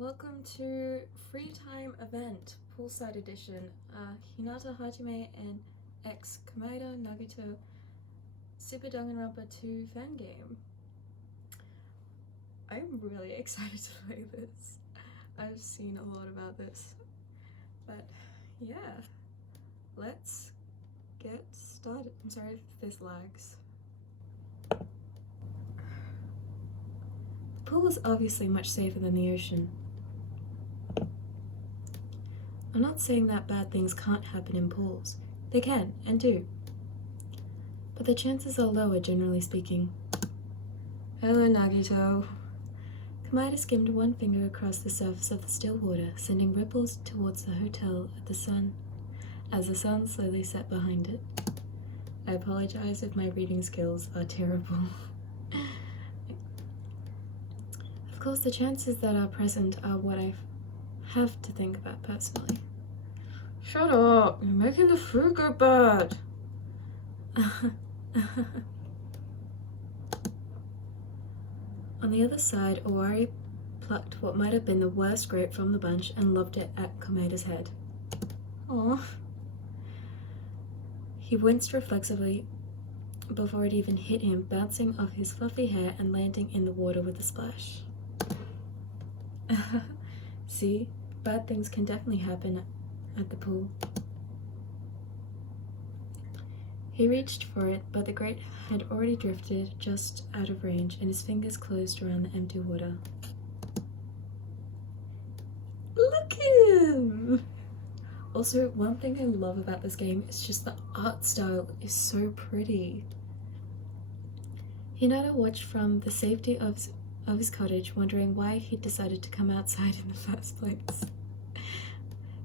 Welcome to Free Time Event, Poolside Edition, Hinata Hajime and X Komaeda Nagito Super Danganronpa 2 fan game. I'm really excited to play this. I've seen a lot about this, but yeah, let's get started. I'm sorry if this lags. The pool is obviously much safer than the ocean. I'm not saying that bad things can't happen in pools. They can, and do. But the chances are lower, generally speaking. Hello, Nagito. Komaeda skimmed one finger across the surface of the still water, sending ripples towards the hotel as the sun slowly set behind it. I apologize if my reading skills are terrible. Of course, the chances that are present are what I have to think about personally. Shut up! You're making the food go bad! On the other side, Owari plucked what might have been the worst grape from the bunch and lobbed it at Komaeda's head. Aww. He winced reflexively before it even hit him, bouncing off his fluffy hair and landing in the water with a splash. See? Bad things can definitely happen at the pool. He reached for it, but the grape had already drifted just out of range, and his fingers closed around the empty water. Look at him! Also, one thing I love about this game is just the art style is so pretty. Hinata watched from the safety of his cottage, wondering why he'd decided to come outside in the first place.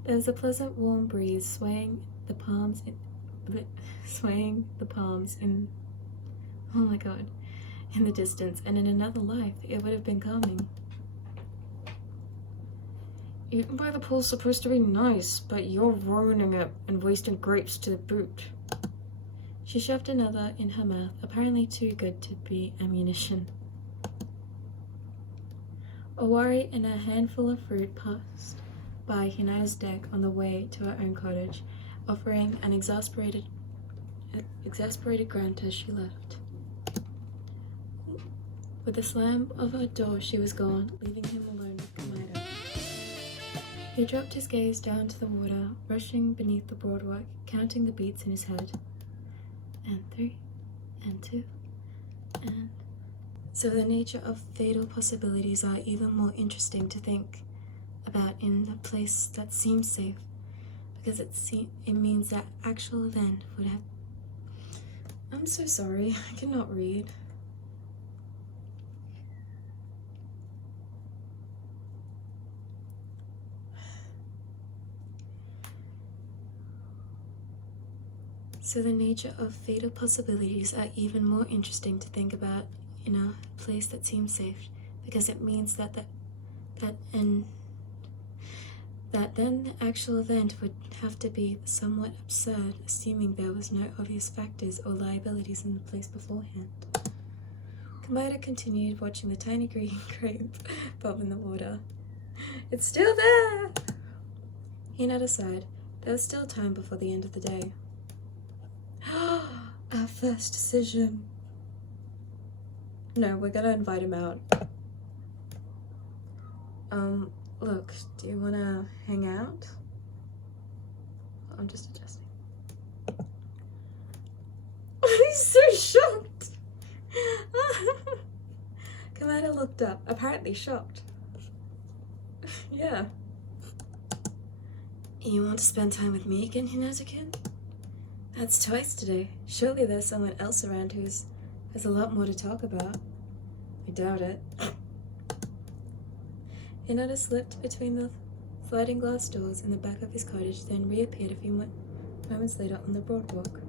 There was a pleasant warm breeze swaying the palms in the distance, and in another life it would have been calming. Eating by the pool's supposed to be nice, but you're ruining it and wasting grapes to boot. She shoved another in her mouth, apparently too good to be ammunition. Owari and a handful of fruit passed by Hinata's deck on the way to her own cottage, offering an exasperated grunt as she left. With the slam of her door, she was gone, leaving him alone with Komaeda. He dropped his gaze down to the water, rushing beneath the boardwalk, counting the beats in his head. And 3, and 2, and... So the nature of fatal possibilities are even more interesting to think about in a place that seems safe, because it means that actual event would have... I'm so sorry, I cannot read. So the nature of fatal possibilities are even more interesting to think about in a place that seems safe, because it means that then the actual event would have to be somewhat absurd, assuming there was no obvious factors or liabilities in the place beforehand. Komaeda continued watching the tiny green grape bob in the water. It's still there! Hinata sighed. There was still time before the end of the day. Our first decision. No, we're gonna invite him out. Look, do you wanna hang out? I'm just adjusting. He's so shocked! Komaeda looked up, apparently shocked. Yeah. You want to spend time with me again, Hinata-kun? That's twice today. Surely there's someone else around who has a lot more to talk about. I doubt it. Hinata slipped between the sliding glass doors in the back of his cottage, then reappeared a few moments later on the boardwalk.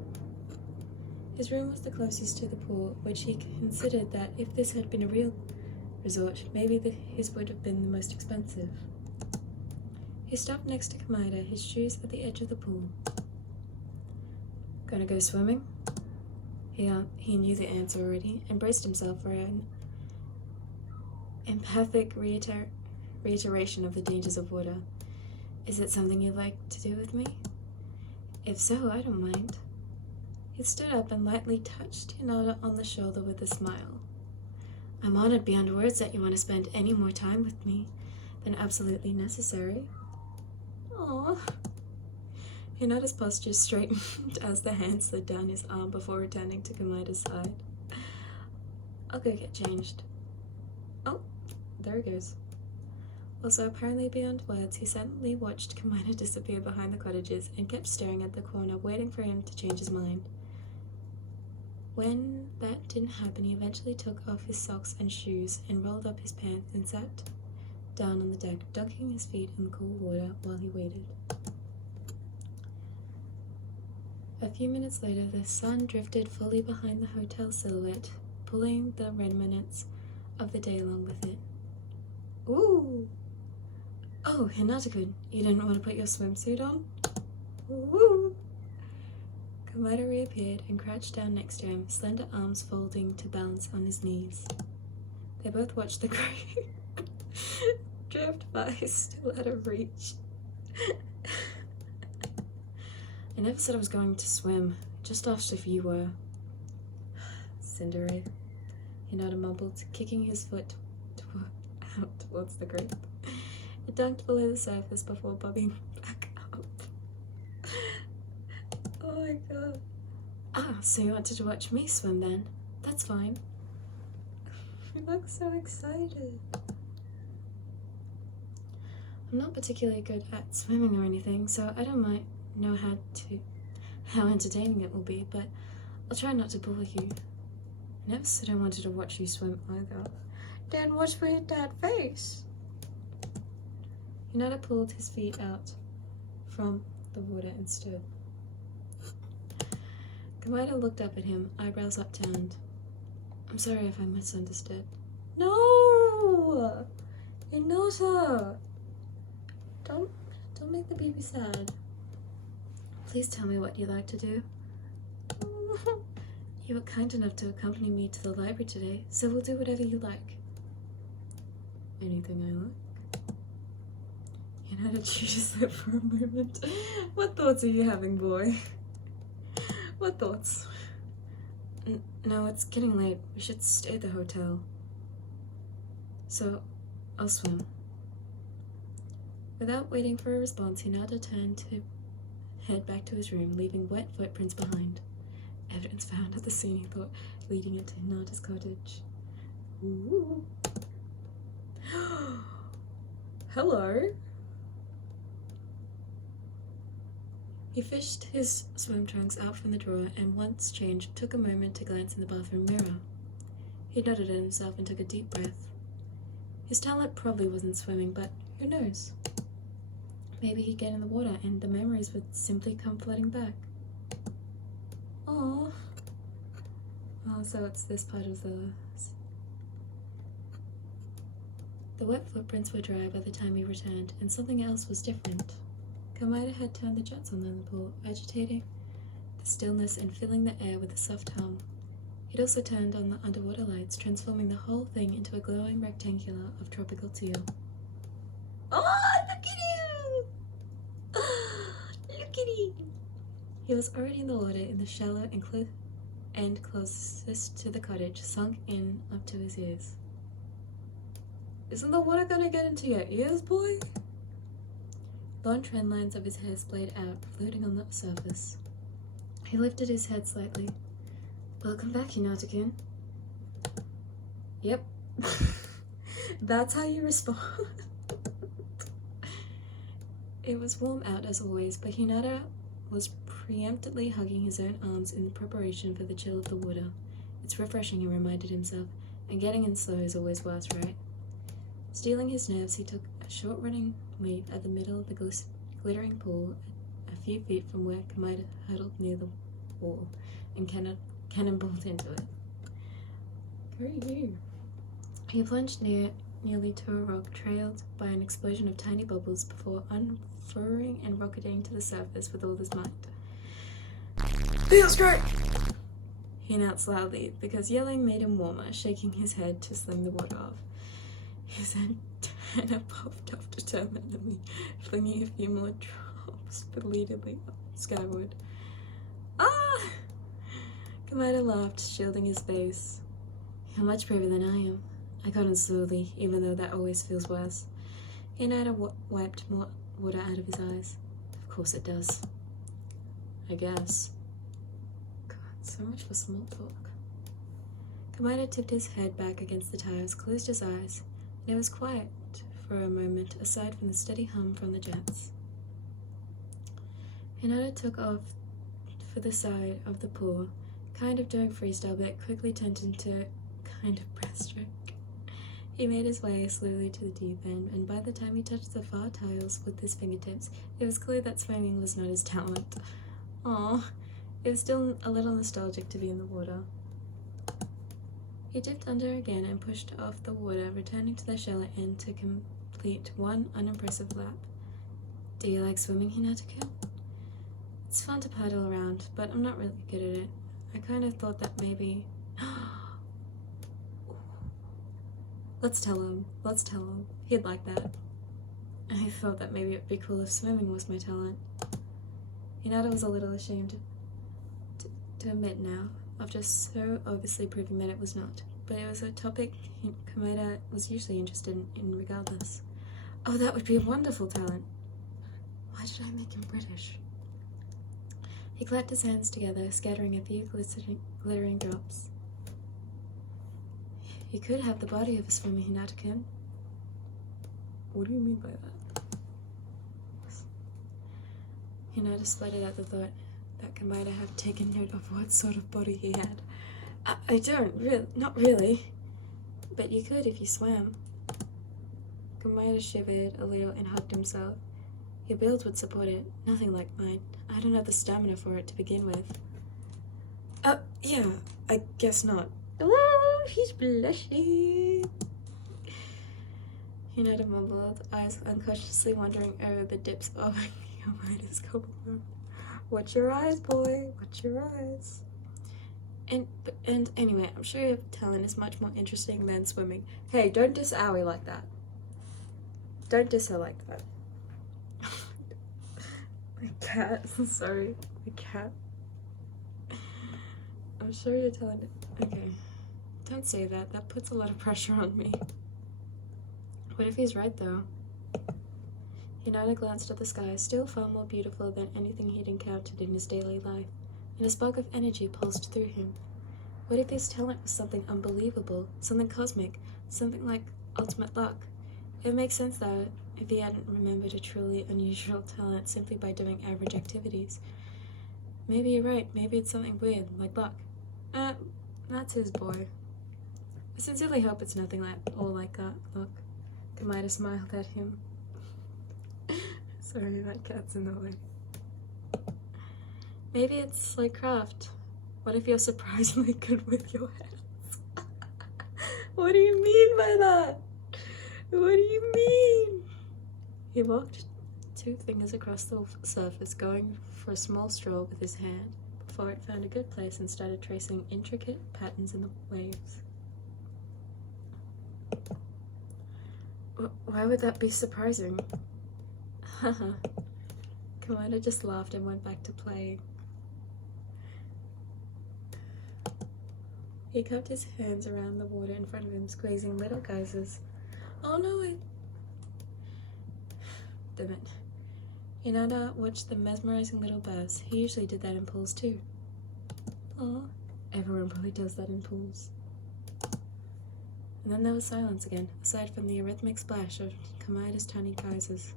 His room was the closest to the pool, which he considered that if this had been a real resort, maybe his would have been the most expensive. He stopped next to Komaeda, his shoes at the edge of the pool. Gonna go swimming? He knew the answer already and braced himself for an emphatic reiteration of the dangers of water. Is it something you'd like to do with me? If so, I don't mind. He stood up and lightly touched Hinata on the shoulder with a smile. I'm honored beyond words that you want to spend any more time with me than absolutely necessary. Aww. Hinata's posture straightened as the hand slid down his arm before returning to Komaeda's side. I'll go get changed. Oh, there he goes. Also, apparently beyond words, he silently watched Komaeda disappear behind the cottages and kept staring at the corner, waiting for him to change his mind. When that didn't happen, he eventually took off his socks and shoes and rolled up his pants and sat down on the deck, dunking his feet in the cool water while he waited. A few minutes later, the sun drifted fully behind the hotel silhouette, pulling the remnants of the day along with it. Ooh! Oh, Hinata-kun, you didn't want to put your swimsuit on? Woo! Komaeda reappeared and crouched down next to him, slender arms folding to balance on his knees. They both watched the crew drift by, still out of reach. I never said I was going to swim, just asked if you were. Cinderace, Hinata mumbled, kicking his foot out towards the creek. It dunked below the surface before bobbing back up. Oh my god. Ah, so you wanted to watch me swim then? That's fine. You look so excited. I'm not particularly good at swimming or anything, so I don't know how entertaining it will be, but I'll try not to bore you. I never said I wanted to watch you swim either. Then watch me at that face. Hinata pulled his feet out from the water and stood. Komaeda looked up at him, eyebrows upturned. I'm sorry if I misunderstood. No! Hinata! Don't make the baby sad. Please tell me what you like to do. You were kind enough to accompany me to the library today, so we'll do whatever you like. Anything I like? Hinata chewed his lip for a moment. What thoughts are you having, boy? What thoughts? No, it's getting late. We should stay at the hotel. So, I'll swim. Without waiting for a response, Hinata turned to head back to his room, leaving wet footprints behind. Evidence found at the scene, he thought, leading into Hinata's cottage. Ooh. Hello. He fished his swim trunks out from the drawer and, once changed, took a moment to glance in the bathroom mirror. He nodded at himself and took a deep breath. His talent probably wasn't swimming, but who knows? Maybe he'd get in the water and the memories would simply come flooding back. Aww. Oh, so it's this part of the... The wet footprints were dry by the time he returned, and something else was different. Komaeda had turned the jets on in the pool, agitating the stillness and filling the air with a soft hum. He'd also turned on the underwater lights, transforming the whole thing into a glowing rectangular of tropical teal. Oh, look at you! Look at him! He was already in the water in the shallow end closest to the cottage, sunk in up to his ears. Isn't the water gonna get into your ears, boy? Blonde trend lines of his hair splayed out, floating on the surface. He lifted his head slightly. Welcome back, Hinata-kun. Yep. That's how you respond. It was warm out as always, but Hinata was preemptively hugging his own arms in preparation for the chill of the water. It's refreshing, he reminded himself, and getting in slow is always worse, right? Steeling his nerves, he took a short running leap at the middle of the glittering pool, a few feet from where Komaeda huddled near the wall, and cannonballed into it. Go you. He plunged nearly to a rock, trailed by an explosion of tiny bubbles before unfurling and rocketing to the surface with all his might. Feels great! He announced loudly, because yelling made him warmer, shaking his head to sling the water off. His antenna popped up determinedly, flinging a few more drops belatedly skyward. Ah! Komaeda laughed, shielding his face. You're much braver than I am. I got on slowly, even though that always feels worse. Hinata wiped more water out of his eyes. Of course it does. I guess. God, so much for small talk. Komaeda tipped his head back against the tires, closed his eyes, and it was quiet for a moment, aside from the steady hum from the jets. Hinata took off for the side of the pool, kind of doing freestyle, but it quickly turned into kind of breaststroke. He made his way slowly to the deep end, and by the time he touched the far tiles with his fingertips, it was clear that swimming was not his talent. Aww, it was still a little nostalgic to be in the water. He dipped under again and pushed off the water, returning to the shallow end to complete one unimpressive lap. Do you like swimming, Hinata-kun? It's fun to paddle around, but I'm not really good at it. I kind of thought that maybe... Let's tell him. He'd like that. I thought that maybe it'd be cool if swimming was my talent. Hinata was a little ashamed to admit now, after so obviously proving that it was not. But it was a topic Komaeda was usually interested in regardless. Oh, that would be a wonderful talent. Why did I make him British? He clapped his hands together, scattering a few glittering drops. You could have the body of a swimmer, Hinata-kun. What do you mean by that? Hinata spluttered at the thought that Komaeda had taken note of what sort of body he had. I don't, not really. But you could if you swam. Komaeda shivered a little and hugged himself. Your build would support it, nothing like mine. I don't have the stamina for it to begin with. Yeah, I guess not. Oh, he's blushing. Hinata mumbled, eyes unconsciously wandering over the dips of Komaeda's collar. Watch your eyes, boy. Watch your eyes. And anyway, I'm sure your talent is much more interesting than swimming. Hey, don't diss Aoi like that. Don't diss her like that. My cat. Sorry. My cat. I'm sure your talent... Okay. Don't say that. That puts a lot of pressure on me. What if he's right, though? Hinata glanced at the sky, still far more beautiful than anything he'd encountered in his daily life, and a spark of energy pulsed through him. What if his talent was something unbelievable, something cosmic, something like ultimate luck? It makes sense, though, if he hadn't remembered a truly unusual talent simply by doing average activities. Maybe you're right. Maybe it's something weird, like luck. That's his boy. I sincerely hope it's nothing like that. Look, Komaeda smiled at him. Sorry, that cat's in the way. Maybe it's like craft. What if you're surprisingly good with your hands? What do you mean by that? What do you mean? He walked 2 fingers across the surface, going for a small stroll with his hand, before it found a good place and started tracing intricate patterns in the waves. Why would that be surprising? Haha. Komaeda just laughed and went back to playing. He cupped his hands around the water in front of him, squeezing little geysers. Oh no, Damn it. Hinata watched the mesmerizing little bursts. He usually did that in pools too. Aw, everyone probably does that in pools. And then there was silence again, aside from the rhythmic splash of Komaeda's tiny gazes.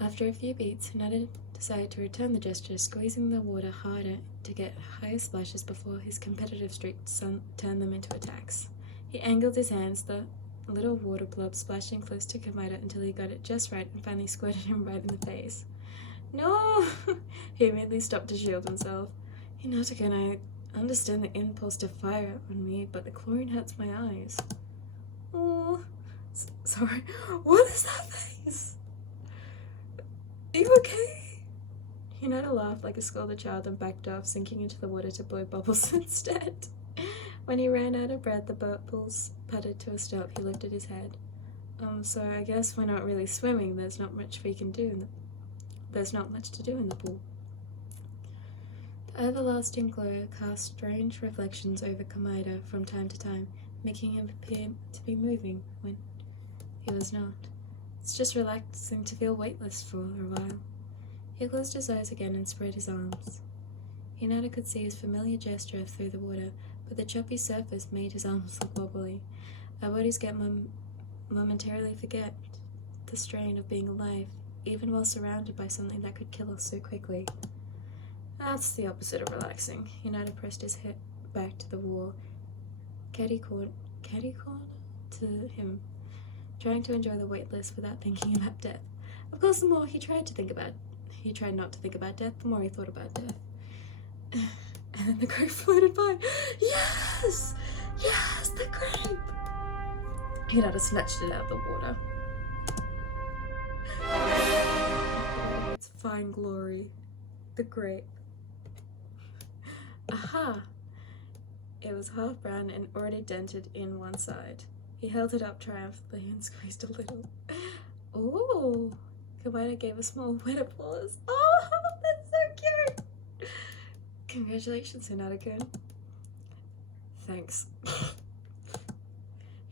After a few beats, Hinata decided to return the gesture, squeezing the water harder to get higher splashes before his competitive streak turned them into attacks. He angled his hands, the little water blob splashing close to Komaeda until he got it just right and finally squirted him right in the face. No! He immediately stopped to shield himself. Hinata-kun, I understand the impulse to fire on me, but the chlorine hurts my eyes. Oh, sorry. What is that face? Are you okay? Hinata laughed like a scolded child and backed off, sinking into the water to blow bubbles instead. When he ran out of breath, the bubbles puttered to a stop. He lifted his head. So I guess we're not really swimming. There's not much we can do. There's not much to do in the pool. The everlasting glow cast strange reflections over Komaeda from time to time, making him appear to be moving when he was not. It's just relaxing to feel weightless for a while. He closed his eyes again and spread his arms. Hinata could see his familiar gesture through the water, but the choppy surface made his arms look wobbly. Our bodies get momentarily forget the strain of being alive, even while surrounded by something that could kill us so quickly. That's the opposite of relaxing. Hinata pressed his head back to the wall, catty-corner to him, trying to enjoy the weightless without thinking about death. Of course, the more he tried not to think about death, the more he thought about death. And then the grape floated by. Yes! Yes, the grape! Hinata snatched it out of the water. Its fine glory. The grape. Aha! It was half brown and already dented in one side. He held it up triumphantly and squeezed a little. Ooh! Komaeda gave a small wet applause. Oh, that's so cute! Congratulations, Hinata-kun. Thanks.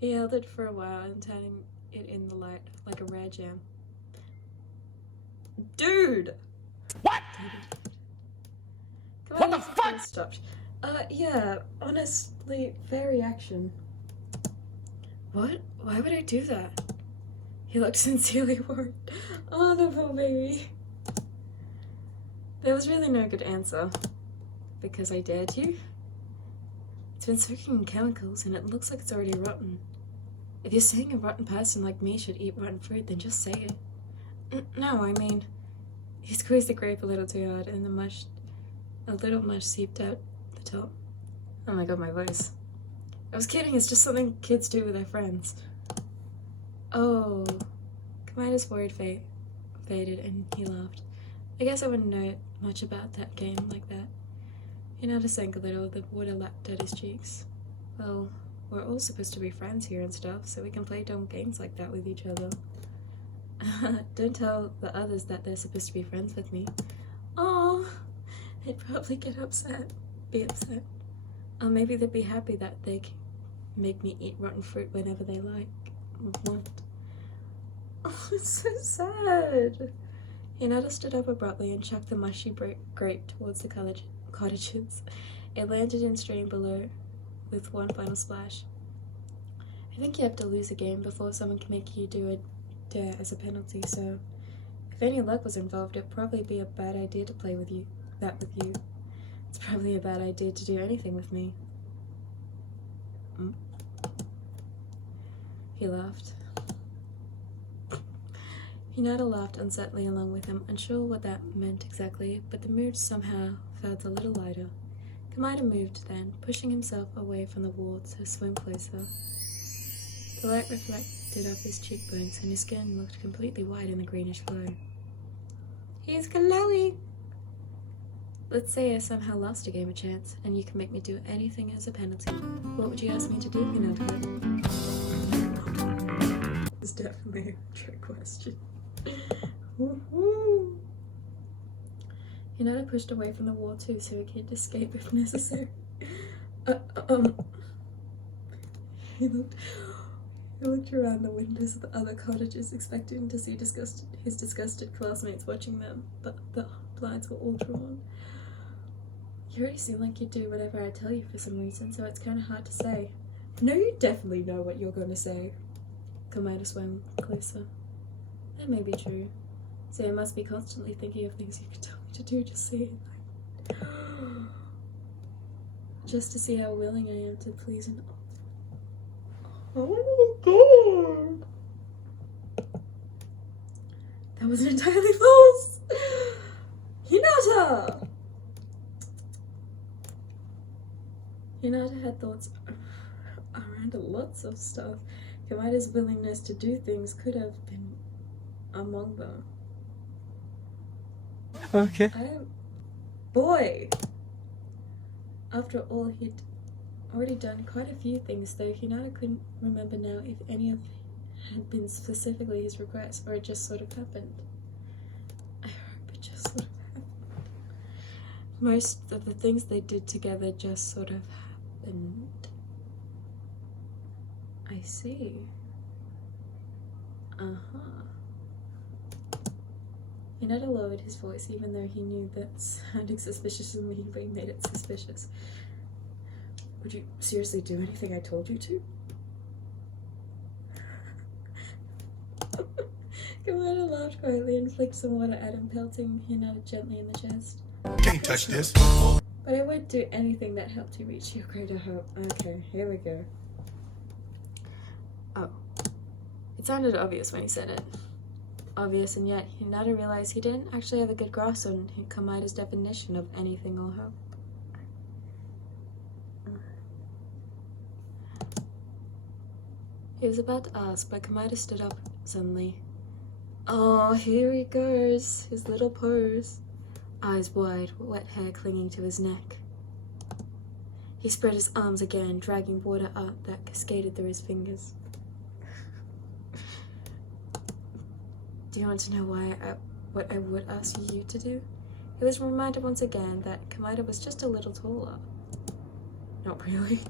He held it for a while and turning it in the light like a rare gem. Dude! What? What the fuck? Stopped. Yeah, honestly, fair reaction. What? Why would I do that? He looked sincerely worried. Oh, the poor baby. There was really no good answer. Because I dared you? It's been soaking in chemicals and it looks like it's already rotten. If you're saying a rotten person like me should eat rotten fruit, then just say it. No, I mean... He squeezed the grape a little too hard and a little mush seeped out the top. Oh my god, my voice. I was kidding, it's just something kids do with their friends. Oh. Komaeda's worried faded and he laughed. I guess I wouldn't know much about that game like that. Hinata sank a little, the water lapped at his cheeks. Well, we're all supposed to be friends here and stuff, so we can play dumb games like that with each other. Don't tell the others that they're supposed to be friends with me. Oh, they'd probably be upset. Or maybe they'd be happy that they can make me eat rotten fruit whenever they want. Oh, it's so sad. Hinata stood up abruptly and chucked the mushy grape towards the cottages. It landed in stream below with one final splash. I think you have to lose a game before someone can make you do a dare as a penalty, so if any luck was involved, it'd probably be a bad idea to play with you. It's probably a bad idea to do anything with me. He laughed. Hinata laughed unsettling along with him, unsure what that meant exactly, but the mood somehow felt a little lighter. Komaeda moved then, pushing himself away from the wall to swim closer. The light reflected off his cheekbones, and his skin looked completely white in the greenish glow. He's glowing! Let's say I somehow lost a game of chance, and you can make me do anything as a penalty. What would you ask me to do, Hinata? It's definitely a trick question. Hinata pushed away from the wall too, so he could escape if necessary. He looked around the windows of the other cottages, expecting to see his disgusted classmates watching them, but the blinds were all drawn. You already seem like you do whatever I tell you for some reason, so it's kind of hard to say. No, you definitely know what you're going to say. Komaeda swam closer. That may be true. So I must be constantly thinking of things you could tell me to do, just to see how willing I am to please an Oh my god! That was entirely false! Hinata! Hinata had thoughts around lots of stuff. Komaeda's willingness to do things could have been among them. Okay. Boy! After all already done quite a few things, though Hinata couldn't remember now if any of had been specifically his request, or it just sort of happened. I hope it just sort of happened. Most of the things they did together just sort of happened. I see. Hinata lowered his voice, even though he knew that sounding suspicious immediately made it suspicious. Would you seriously do anything I told you to? Komaeda laughed quietly and flicked some water at him, pelting Hinata gently in the chest. Can't touch this. But I would do anything that helped you reach your greater hope. Okay, here we go. Oh. It sounded obvious when he said it. Obvious, and yet Hinata realized he didn't actually have a good grasp on Komaeda's definition of anything or hope. He was about to ask, but Komaeda stood up suddenly. Oh, here he goes, his little pose. Eyes wide, wet hair clinging to his neck. He spread his arms again, dragging water up that cascaded through his fingers. Do you want to know what I would ask you to do? He was reminded once again that Komaeda was just a little taller. Not really.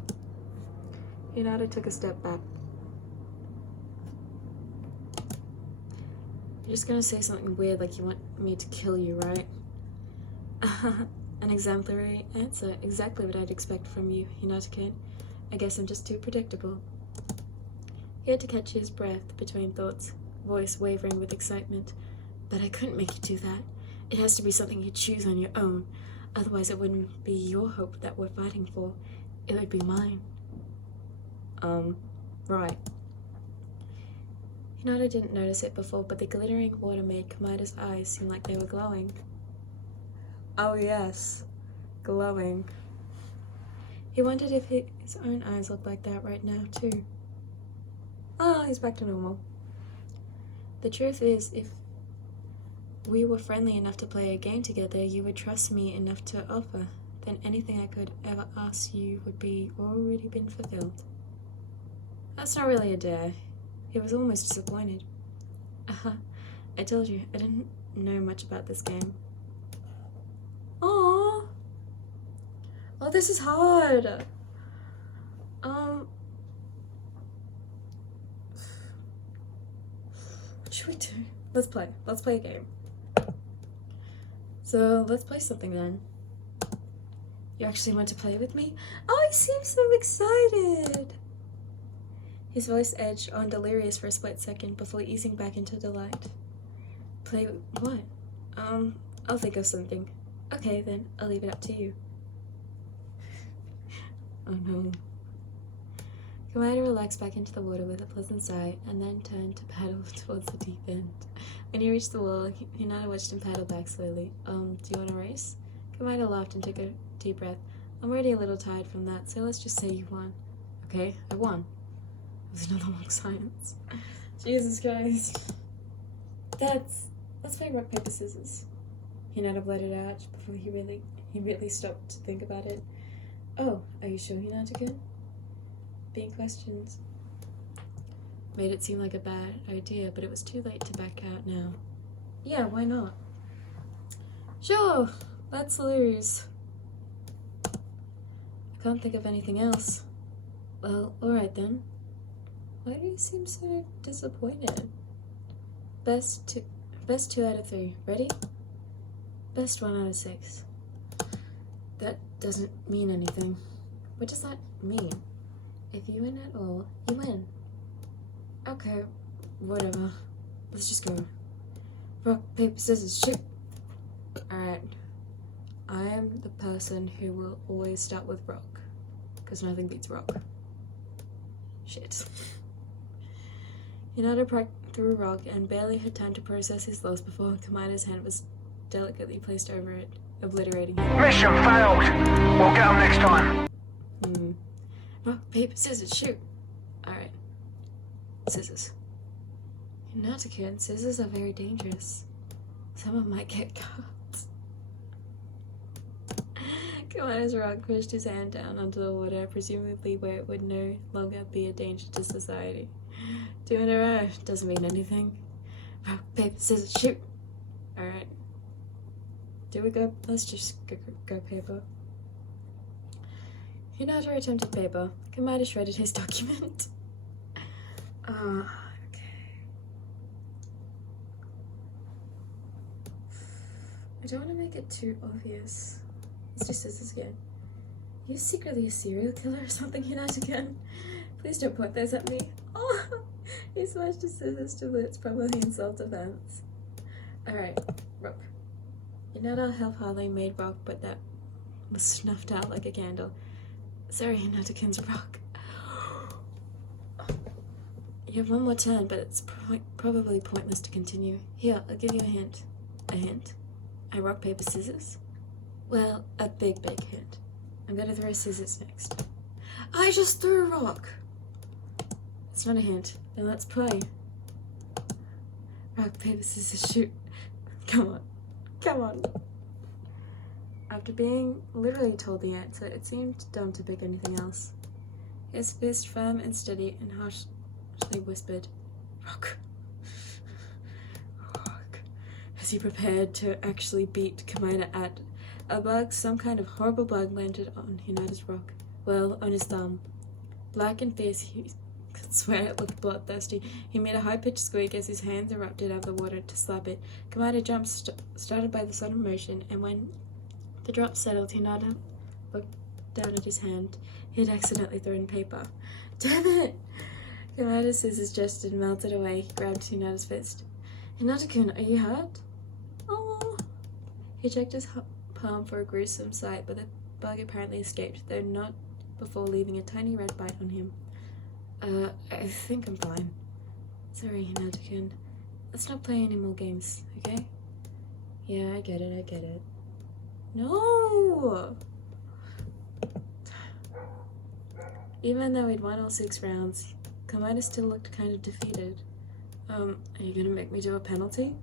Hinata took a step back. You're just gonna say something weird like you want me to kill you, right? An exemplary answer. Exactly what I'd expect from you, Hinata-kun. I guess I'm just too predictable. He had to catch his breath between thoughts, voice wavering with excitement. But I couldn't make you do that. It has to be something you choose on your own. Otherwise it wouldn't be your hope that we're fighting for. It would be mine. Right. Hinata didn't notice it before, but the glittering water made Komaeda's eyes seem like they were glowing. Oh yes, glowing. He wondered if his own eyes looked like that right now too. Oh, he's back to normal. The truth is, if we were friendly enough to play a game together, you would trust me enough to offer, then anything I could ever ask you would be already been fulfilled. That's not really a dare. He was almost disappointed. I told you, I didn't know much about this game. Aww. Oh, this is hard. What should we do? Let's play. Let's play a game. So, let's play something then. You actually want to play with me? Oh, he seems so excited. His voice edged on delirious for a split second before easing back into delight. Play what? I'll think of something. Okay, then, I'll leave it up to you. Oh no. Komaeda relaxed back into the water with a pleasant sigh, and then turned to paddle towards the deep end. When he reached the wall, Hinata watched him paddle back slowly. Do you want to race? Komaeda laughed and took a deep breath. I'm already a little tired from that, so let's just say you won. Okay, I won. It was another long silence. Jesus Christ. Let's play rock, paper, scissors. Hinata blurted out before he really stopped to think about it. Oh, are you sure Hinata-kun? Being questioned made it seem like a bad idea, but it was too late to back out now. Yeah, why not? Sure, let's lose. I can't think of anything else. Well, alright then. Why do you seem so disappointed? Best two out of 3. Ready? Best 1 out of 6. That doesn't mean anything. What does that mean? If you win at all, you win. Okay, whatever. Let's just go. Rock, paper, scissors, shoot! Alright. I am the person who will always start with rock. Because nothing beats rock. Shit. Hinata threw a rock and barely had time to process his loss before Komaeda's hand was delicately placed over it, obliterating him. Mission failed! We'll get them next time. Rock, paper, scissors, shoot! Alright. Scissors. Hinata-kun, scissors are very dangerous. Someone might get cut. Komaeda's rock pushed his hand down onto the water, presumably where it would no longer be a danger to society. 2 in a row doesn't mean anything. Rock, paper, scissors, shoot! Alright. Do we go? Let's just go paper. Hinata attempted paper. Komaeda shredded his document. Okay. I don't want to make it too obvious. Let's do scissors again. You secretly a serial killer or something, Hinata again? Please don't point those at me. Oh! He smashed his scissors to bits, probably in self-defense. Alright, rock. Hinata half-heartedly made rock, but that was snuffed out like a candle. Sorry, Hinata-kun's rock. You have one more turn, but it's probably pointless to continue. Here, I'll give you a hint. A hint? I rock, paper, scissors? Well, a big hint. I'm gonna throw scissors next. I just threw a rock! It's not a hint. Then let's play. Rock, paper, scissors, shoot. Come on. Come on. After being literally told the answer, it seemed dumb to pick anything else. His fist firm and steady and harshly whispered, Rock. Rock. As he prepared to actually beat Komaeda at a bug, some kind of horrible bug landed on Hinata's rock. Well, on his thumb. Black and fierce, he could swear it looked bloodthirsty. He made a high-pitched squeak as his hands erupted out of the water to slap it. Komaeda jumped, started by the sudden motion, and when the drop settled, Hinata looked down at his hand. He had accidentally thrown paper. Damn it! Komaeda's scissors gestured and melted away. He grabbed Hinata's fist. Hinata-kun, are you hurt? Oh! He checked his palm for a gruesome sight, but the bug apparently escaped, though not before leaving a tiny red bite on him. I think I'm fine. Sorry, Hinata-kun. Let's not play any more games, okay? Yeah, I get it. No! Even though he'd won all 6 rounds, Komaeda still looked kind of defeated. Are you gonna make me do a penalty?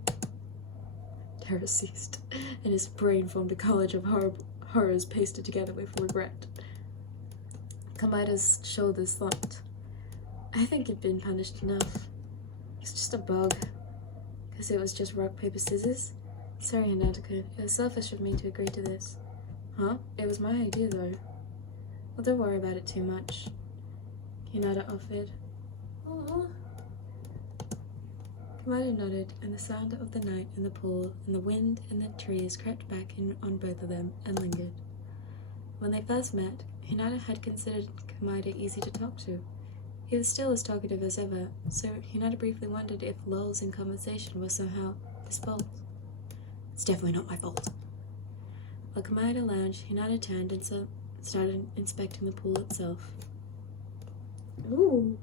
Terror ceased, and his brain formed a college of horrors pasted together with regret. Komaeda's shoulders slumped. I think he'd been punished enough. It's just a bug. Because it was just rock, paper, scissors? Sorry, Hinata-kun. It was selfish of me to agree to this. Huh? It was my idea, though. Well, don't worry about it too much. Hinata offered. Aww. Komaeda nodded, and the sound of the night in the pool, and the wind and the trees crept back in on both of them and lingered. When they first met, Hinata had considered Komaeda easy to talk to. He was still as talkative as ever, so Hinata briefly wondered if lulls in conversation were somehow his fault. It's definitely not my fault. While Komaeda lounged, Hinata turned and started inspecting the pool itself. Ooh!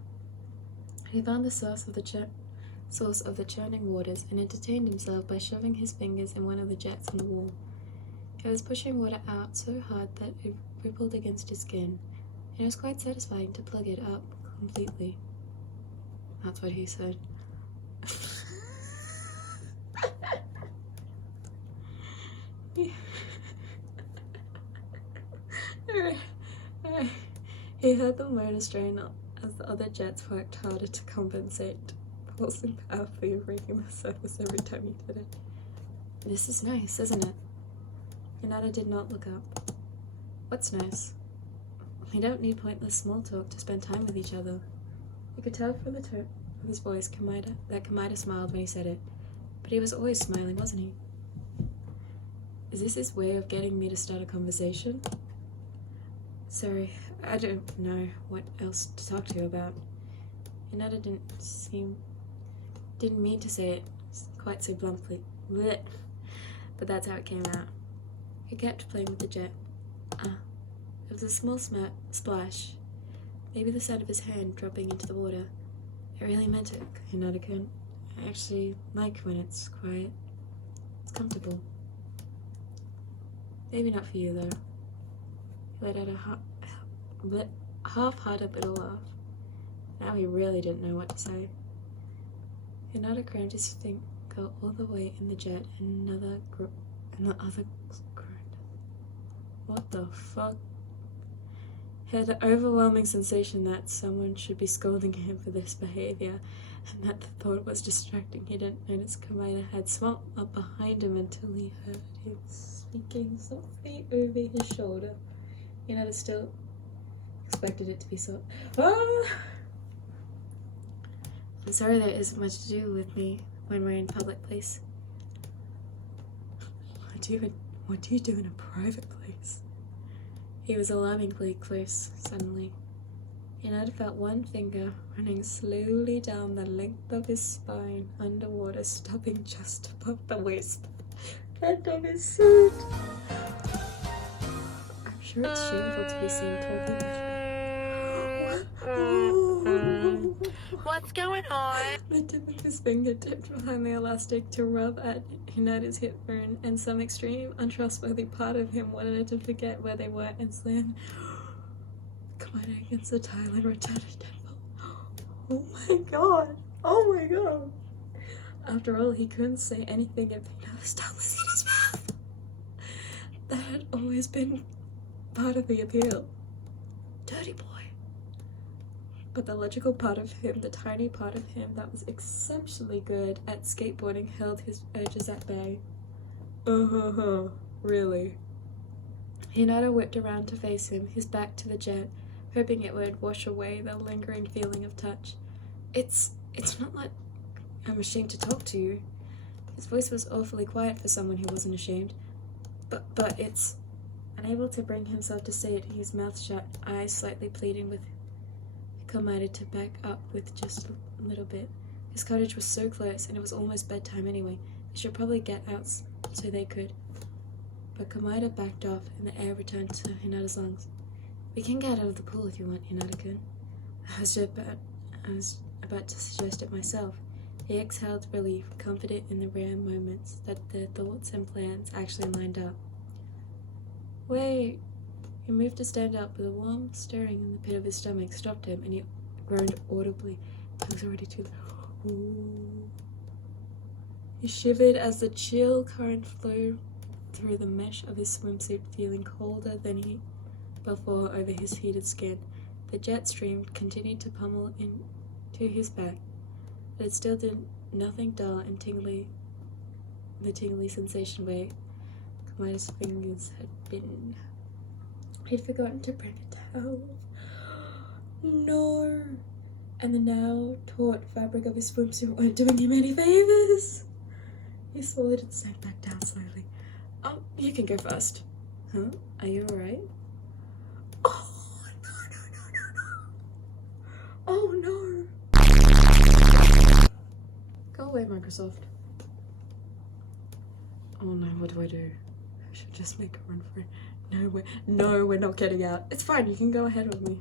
He found the source of the churning waters and entertained himself by shoving his fingers in one of the jets on the wall. He was pushing water out so hard that it rippled against his skin, and it was quite satisfying to plug it up completely. That's what he said. Alright. He heard the motor strain as the other jets worked harder to compensate, pulsing powerfully and breaking the surface every time he did it. This is nice, isn't it? Hinata did not look up. What's nice? We don't need pointless small talk to spend time with each other. You could tell from the tone of his voice that Komaeda smiled when he said it, but he was always smiling, wasn't he? Is this his way of getting me to start a conversation? Sorry, I don't know what else to talk to you about. Hinata didn't mean to say it quite so bluntly, bleh, but that's how it came out. He kept playing with the jet. It was a small splash, maybe the sound of his hand dropping into the water. I really meant it, Hinata-kun. I actually like when it's quiet. It's comfortable. Maybe not for you, though. He let out a half-hearted little laugh. Now he really didn't know what to say. Hinata crammed his finger all the way in the jet, and the other groaned. What the fuck? He had an overwhelming sensation that someone should be scolding him for this behavior, and that the thought was distracting. He didn't notice Komaeda had swung up behind him until he heard him speaking softly over his shoulder. Hinata still expected it to be so. Ah! I'm sorry there isn't much to do with me when we're in public place. What do you do in a private place? He was alarmingly close suddenly. Hinata felt one finger running slowly down the length of his spine underwater, stopping just above the waist end of his suit. I'm sure it's shameful to be seen talking with me. What's going on? The tip of his finger dipped behind the elastic to rub at Hinata's hip bone, and some extreme, untrustworthy part of him wanted to forget where they were and slam Komaeda against the tile and return to temple. Oh my god! Oh my god! After all, he couldn't say anything if Hinata's tongue was in his mouth. That had always been part of the appeal. Dirty boy. But the logical part of him, the tiny part of him that was exceptionally good at skateboarding, held his urges at bay. Really? Hinata whipped around to face him, his back to the jet, hoping it would wash away the lingering feeling of touch. It's not like I'm ashamed to talk to you. His voice was awfully quiet for someone who wasn't ashamed. But it's... Unable to bring himself to say it, his mouth shut, eyes slightly pleading with Komaeda to back up with just a little bit. His cottage was so close, and it was almost bedtime anyway. They should probably get out so they could. But Komaeda backed off, and the air returned to Hinata's lungs. We can get out of the pool if you want, Hinata-kun. I was about to suggest it myself. He exhaled relief, confident in the rare moments that their thoughts and plans actually lined up. Wait. He moved to stand up, but a warm stirring in the pit of his stomach stopped him, and he groaned audibly. It was already too late. Ooh. He shivered as the chill current flowed through the mesh of his swimsuit, feeling colder than he before over his heated skin. The jet stream continued to pummel into his back, but it still did nothing dull and tingly. The tingly sensation where Komaeda's fingers had been. He'd forgotten to bring a towel. No! And the now taut fabric of his swimsuit weren't doing him any favors. He swallowed and sank back down slowly. Oh, you can go first. Huh? Are you alright? Oh, no. Oh, no. Go away, Microsoft. Oh, no, what do I do? I should just make a run for it. No, we're not getting out. It's fine, you can go ahead with me.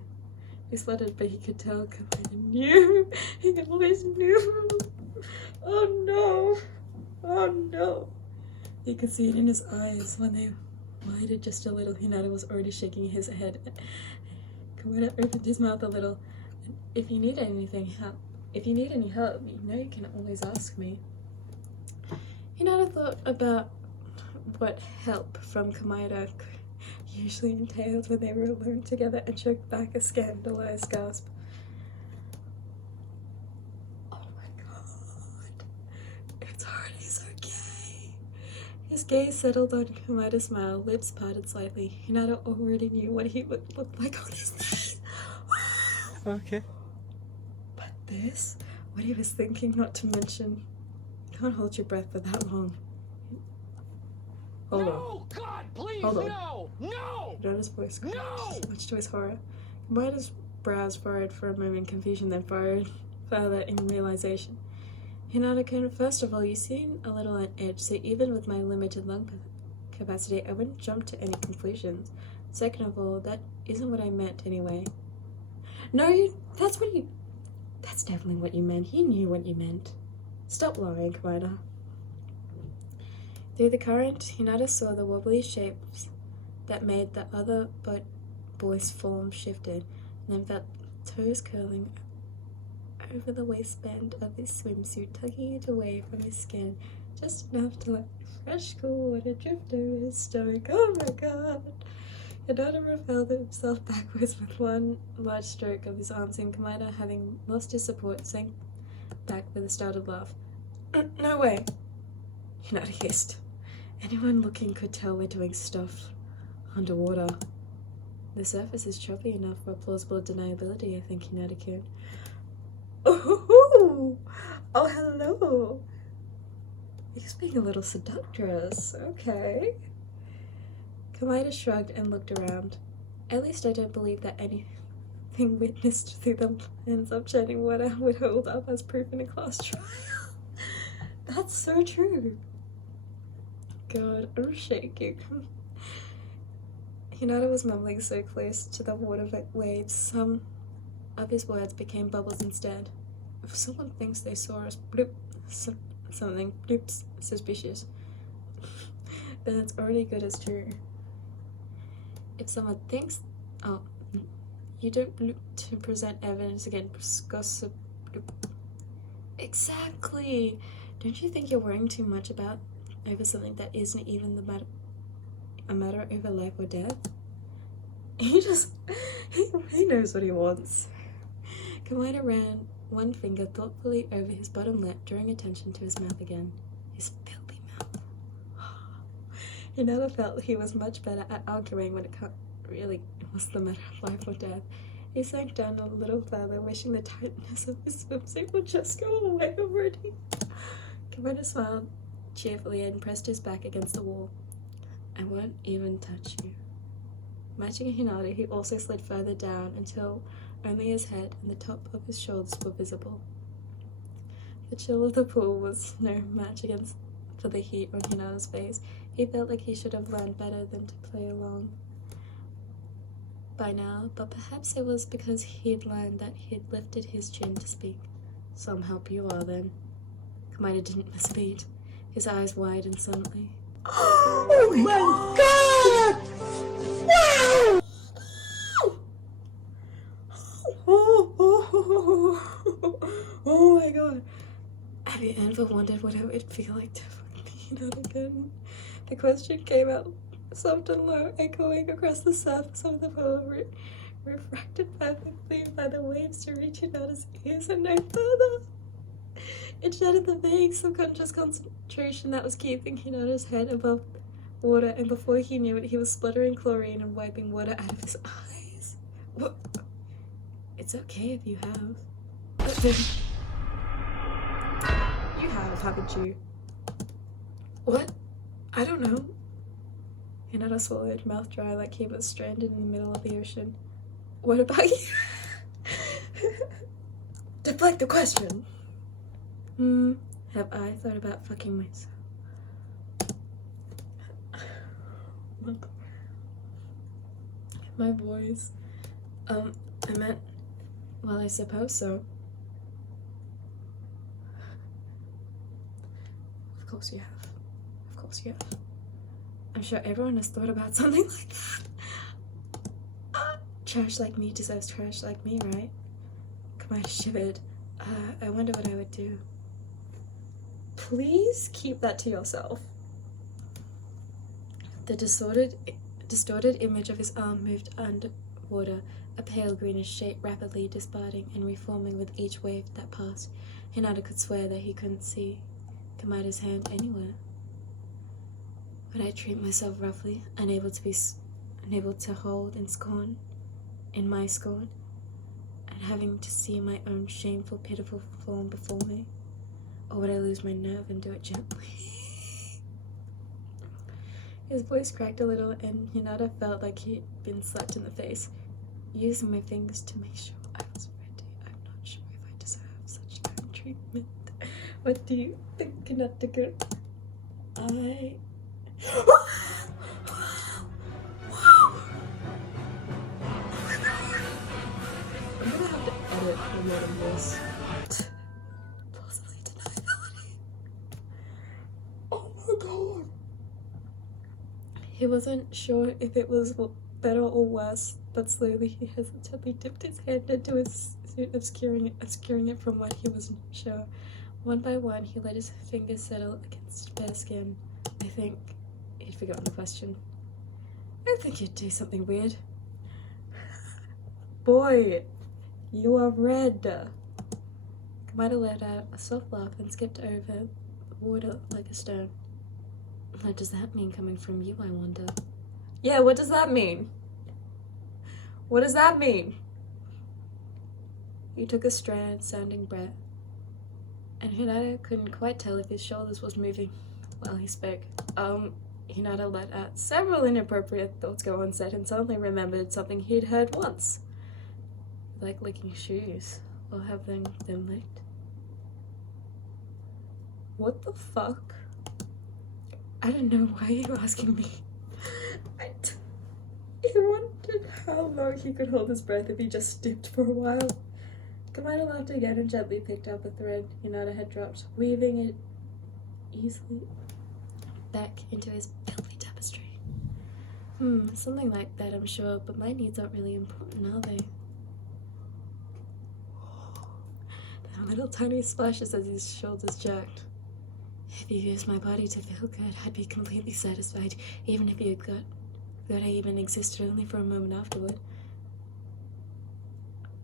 He sluttered, but he could tell Komaeda knew. He always knew. Oh no. Oh no. He could see it in his eyes when they widened just a little. Hinata was already shaking his head. Komaeda opened his mouth a little. If you need any help, you know you can always ask me. Hinata thought about what help from Komaeda usually entailed when they were alone together and choked back a scandalized gasp. Oh my god. It's already so gay. His gaze settled on Komaeda's smile, lips parted slightly. Hinata already knew what he would look like on his knees. Okay. But this, what he was thinking, not to mention, you can't hold your breath for that long. Hold on. God, please, Hold on. No! Hinata's voice crashed, No! much to his horror. Komaeda's brows furrowed for a moment in confusion, then furrowed further in realization. Hinata-kun, first of all, you seem a little on edge, so even with my limited lung capacity, I wouldn't jump to any conclusions. Second of all, that isn't what I meant anyway. No, that's definitely what you meant. You knew what you meant. Stop lying, Komaeda. Through the current, Hinata saw the wobbly shapes that made the other boy's form shifted, and then felt toes curling over the waistband of his swimsuit, tugging it away from his skin, just enough to let fresh cool water drift over his stomach. Oh my god! Hinata propelled himself backwards with one large stroke of his arms, and Komaeda, having lost his support, sank back with a startled laugh. No way! Hinata hissed. Anyone looking could tell we're doing stuff underwater. The surface is choppy enough for plausible deniability, I think, Hinata could. Oh, hello! He's being a little seductress. Okay. Komaeda shrugged and looked around. At least I don't believe that anything witnessed through the lens of shining water would hold up as proof in a class trial. That's so true. God, I'm shaking. Hinata was mumbling so close to the water waves, some of his words became bubbles instead. If someone thinks they saw us, bloop, something, bloops, suspicious, then it's already good as true. If someone thinks, oh, you don't bloop to present evidence again, bloop. Exactly. Don't you think you're worrying too much over something that isn't even a matter over life or death? He knows what he wants. Komaeda ran one finger thoughtfully over his bottom lip, drawing attention to his mouth again. His filthy mouth. Hinata felt he was much better at arguing when it really was the matter of life or death. He sank down a little further, wishing the tightness of his swimsuit would just go away already. Komaeda smiled cheerfully and pressed his back against the wall. I won't even touch you. Matching Hinata, he also slid further down until only his head and the top of his shoulders were visible. The chill of the pool was no match for the heat on Hinata's face. He felt like he should have learned better than to play along by now, but perhaps it was because he'd learned that he'd lifted his chin to speak. Some help you are, then. Komaeda didn't miss a beat. His eyes widened suddenly. Oh my god! Wow! Oh my god. Have you ever wondered what it would feel like to fuck Hinata again? The question came out soft and low, echoing across the surface of the pool, refracted perfectly by the waves to reach Hinata's ears and no further. It shattered the vague subconscious concentration that was keeping Hinata's head above water, and before he knew it, he was spluttering chlorine and wiping water out of his eyes. What? It's okay if you have. You have, haven't you? What? I don't know. Hinata swallowed, mouth dry, like he was stranded in the middle of the ocean. What about you? Deflect the question. Have I thought about fucking myself? My voice. I meant, well, I suppose so. Of course you have. Of course you have. I'm sure everyone has thought about something like that. Trash like me deserves trash like me, right? Komaeda shivered. I wonder what I would do. Please keep that to yourself. The distorted image of his arm moved underwater, a pale greenish shape rapidly disparting and reforming with each wave that passed. Hinata could swear that he couldn't see Komaeda's hand anywhere. Would I treat myself roughly, unable to hold in my scorn, and having to see my own shameful, pitiful form before me? Or would I lose my nerve and do it gently? His voice cracked a little, and Hinata felt like he'd been slapped in the face. Using my fingers to make sure I was ready. I'm not sure if I deserve such kind treatment. What do you think, Hinata? I'm gonna have to edit a lot of this. Possibly deniability. Oh my god. He wasn't sure if it was better or worse, but slowly he hesitantly dipped his hand into his suit, obscuring it from what he wasn't sure. One by one, he let his fingers settle against bare skin. I think he'd forgotten the question. I think you'd do something weird. Boy, you are red. Komaeda let out a soft laugh and skipped over the water like a stone. What does that mean coming from you, I wonder? Yeah, what does that mean? What does that mean? He took a sounding breath, and Hinata couldn't quite tell if his shoulders was moving while he spoke. Hinata let out several inappropriate thoughts go unsaid and suddenly remembered something he'd heard once. Like licking shoes, or having them licked. What the fuck? I don't know, why are you asking me? He wondered how long he could hold his breath if he just stooped for a while. Komaeda laughed again and gently picked up a thread Hinata had dropped, weaving it easily back into his filthy tapestry. Something like that, I'm sure, but my needs aren't really important, are they? There are little tiny splashes as his shoulders jerked. If you used my body to feel good, I'd be completely satisfied, even if you got that I even existed only for a moment afterward.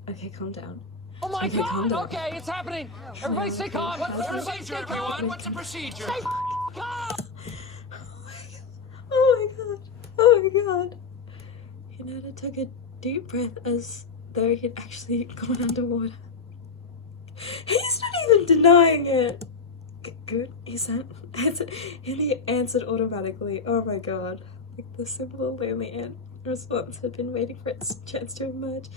Okay, calm down. Oh my Okay, god! calm down. Okay, it's happening! Everybody stay calm! What's the procedure, everyone? What's the procedure? Stay calm! Oh my god! Oh my god! Hinata took a deep breath as though he'd actually gone underwater. He's not even denying it! Good, he said. And he answered automatically. Oh my god. Like the simple, lonely ant response had been waiting for its chance to emerge.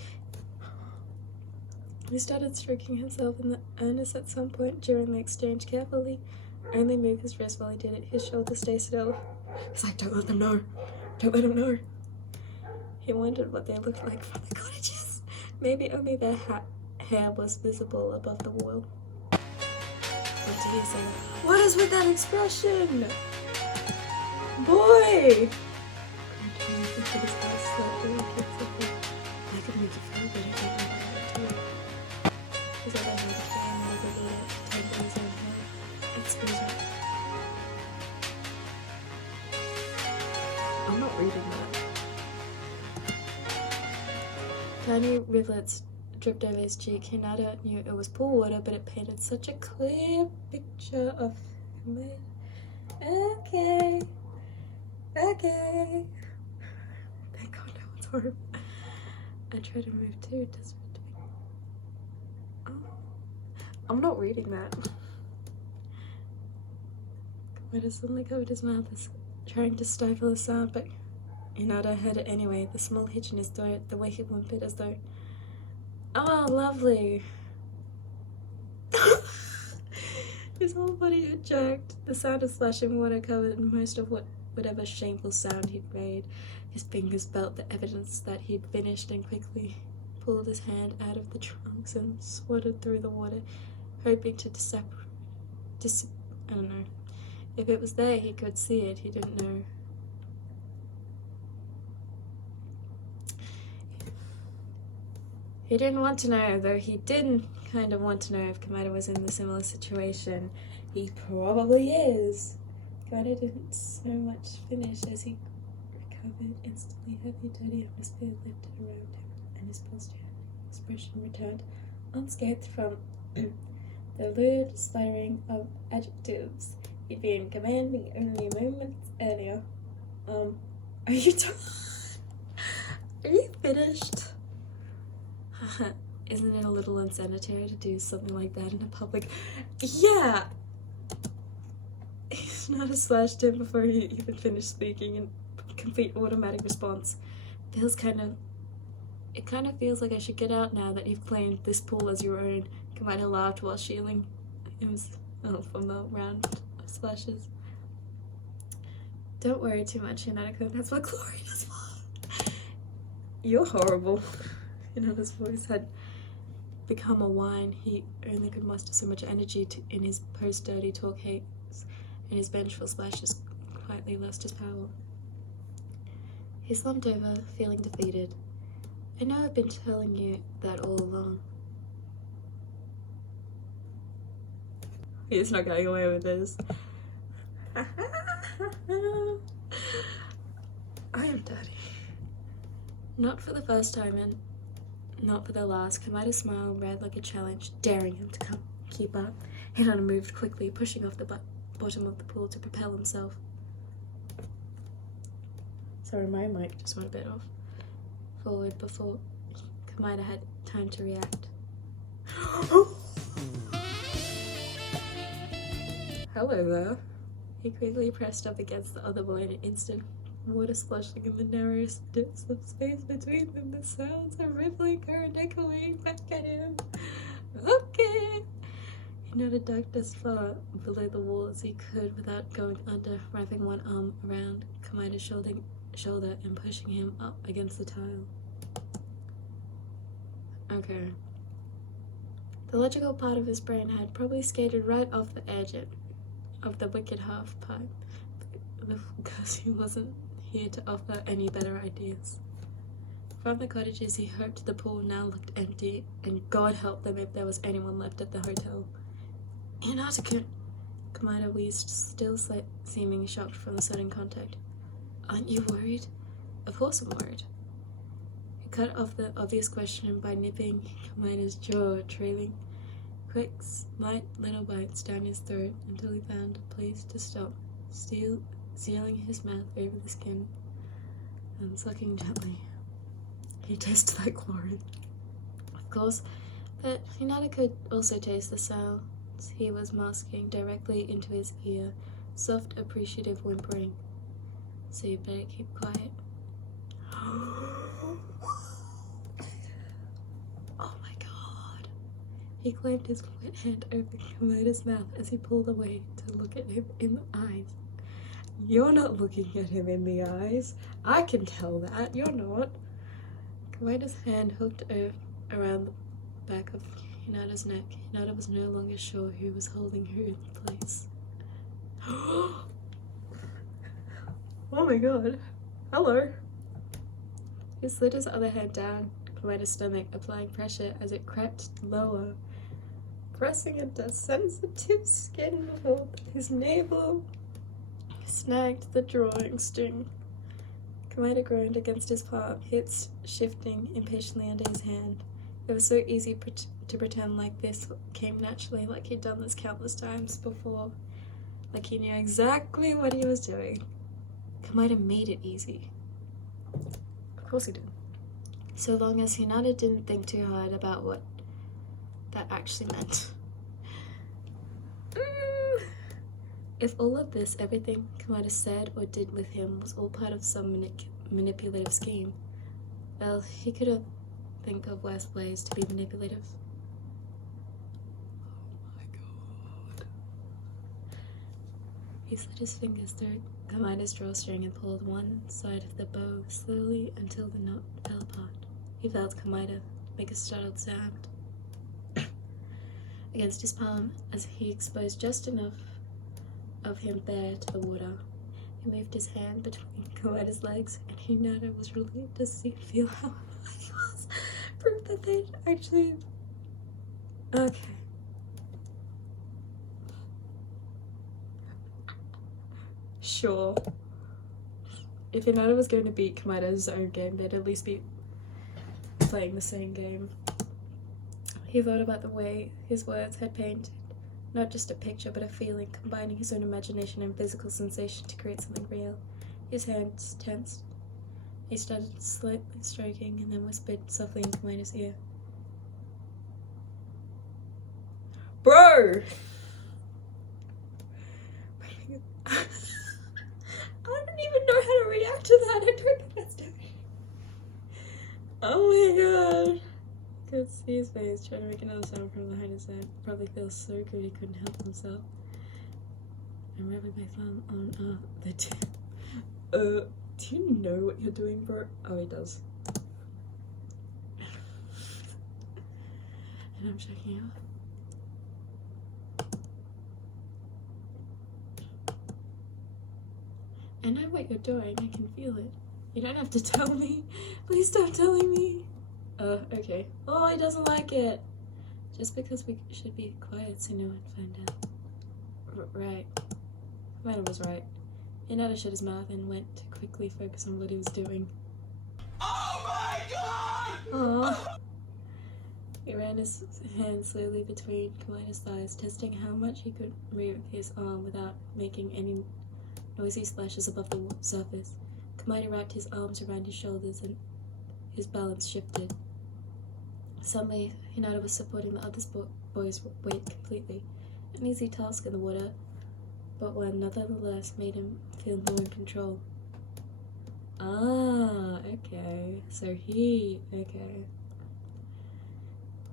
He started stroking himself in the anus at some point during the exchange carefully. Only moved his wrist while he did it. His shoulders stayed still. He's like, don't let them know. Don't let them know. He wondered what they looked like from the cottages. Maybe only their hair was visible above the wall. What did he say? What is with that expression? Boy! I could make you feel better taking that too. He said I had a plan and I could take his own head. Excuse me. I'm not reading that. Tiny rivulets dripped over his cheek. Hinata knew it was pool water, but it painted such a clear picture of him. Okay. Okay. Thank God no one's home. I try to move too, desperate to be. Oh. I'm not reading that. Komaeda suddenly covered his mouth as trying to stifle a sound, but Hinata heard it anyway, the small hitch in his throat, the way he whimpered as though, oh, lovely. His whole body had jerked. The sound of splashing water covered most of whatever shameful sound he'd made. His fingers felt the evidence that he'd finished and quickly pulled his hand out of the trunks and swatted through the water, hoping to I don't know. If it was there, he could see it. He didn't know. He didn't want to know, though he did kind of want to know if Komaeda was in a similar situation. He probably is. Komaeda didn't so much finish as he recovered. Instantly, heavy, dirty atmosphere lifted around him, and his posture and expression returned unscathed from the lurid slurring of adjectives he'd been commanding only moments earlier. Are you done? Are you finished? Isn't it a little unsanitary to do something like that in a public? Yeah! He's not splashed him before he even finished speaking in complete automatic response. It kind of feels like I should get out now that you've claimed this pool as your own. Komaeda laughed while shielding him from the round of splashes. Don't worry too much, Hinata. That's what chlorine is for. You're horrible. Hinata's voice had become a whine. He only could muster so much energy in his post-dirty talk hates, and his vengeful splashes quietly lost his power. He slumped over, feeling defeated. I know I've been telling you that all along. He's not getting away with this. I am dirty. Not for the first time and not for the last, Komaeda's smile read like a challenge, daring him to come. Keep up. Hinata moved quickly, pushing off the bottom of the pool to propel himself. Sorry, my mic just went a bit off. Forward before Komaeda had time to react. Hello there. He quickly pressed up against the other boy in an instant, water splashing in the narrow depths of space between them. The sounds of rippling current echoing back at him. Okay. He nodded, ducked as far below the wall as he could without going under, wrapping one arm around Komaeda's shoulder and pushing him up against the tile. Okay. The logical part of his brain had probably skated right off the edge of the wicked half pipe because he wasn't here to offer any better ideas. From the cottages he hoped the pool now looked empty, and God help them if there was anyone left at the hotel. Hinata-kun! Komaeda wheezed, still seeming shocked from the sudden contact. Aren't you worried? Of course I'm worried. He cut off the obvious question by nipping Komaeda's jaw, trailing quick, light little bites down his throat until he found a place to stop, sealing his mouth over the skin and sucking gently. He tasted like chlorine. Of course, but Hinata could also taste the sounds he was masking directly into his ear, soft, appreciative whimpering. So you better keep quiet. Oh my god. He clamped his wet hand over Komaeda's mouth as he pulled away to look at him in the eyes. You're not looking at him in the eyes. I can tell that. You're not. Komaeda's hand hooked around the back of Hinata's neck. Hinata was no longer sure who was holding her in place. Oh my god. Hello. He slid his other hand down Komaeda's stomach, applying pressure as it crept lower, pressing into sensitive skin before his navel snagged the drawing string. Komaeda groaned against his palm, hips shifting impatiently under his hand. It was so easy to pretend like this came naturally, like he'd done this countless times before, like he knew exactly what he was doing. Komaeda made it easy. Of course he did. So long as Hinata didn't think too hard about what that actually meant. If all of this, everything Komaeda said or did with him, was all part of some manipulative scheme, well, he could have think of worse ways to be manipulative. Oh my god. He slid his fingers through Komaeda's drawstring and pulled one side of the bow slowly until the knot fell apart. He felt Komaeda make a startled sound against his palm as he exposed just enough of him bare to the water. He moved his hand between Komaeda's legs, and Hinata was relieved to feel how he was. Proof that they'd actually... Okay. Sure. If Hinata was going to beat Komaeda's own game, they'd at least be playing the same game. He thought about the way his words had painted not just a picture, but a feeling, combining his own imagination and physical sensation to create something real. His hands tensed. He started slightly stroking and then whispered softly in Komaeda's ear. Bro! I don't even know how to react to that. I don't think that's doing it. Oh my god. Could see his face, trying to make another sound from behind his head. Probably feels so good he couldn't help himself. I'm rubbing my thumb on the tip. Do you know what you're doing, bro? Oh, he does. And I'm checking out. I know what you're doing. I can feel it. You don't have to tell me. Please stop telling me. Okay. Oh, he doesn't like it. Just because we should be quiet so no one find out. Right. Komaeda was right. Hinata shut his mouth and went to quickly focus on what he was doing. Oh my god! Aww. He ran his hand slowly between Komaida's thighs, testing how much he could move his arm without making any noisy splashes above the surface. Komaeda wrapped his arms around his shoulders and his balance shifted. Suddenly, Hinata was supporting the other boy's weight completely. An easy task in the water, but one nonetheless made him feel more in control. Ah, okay. Okay.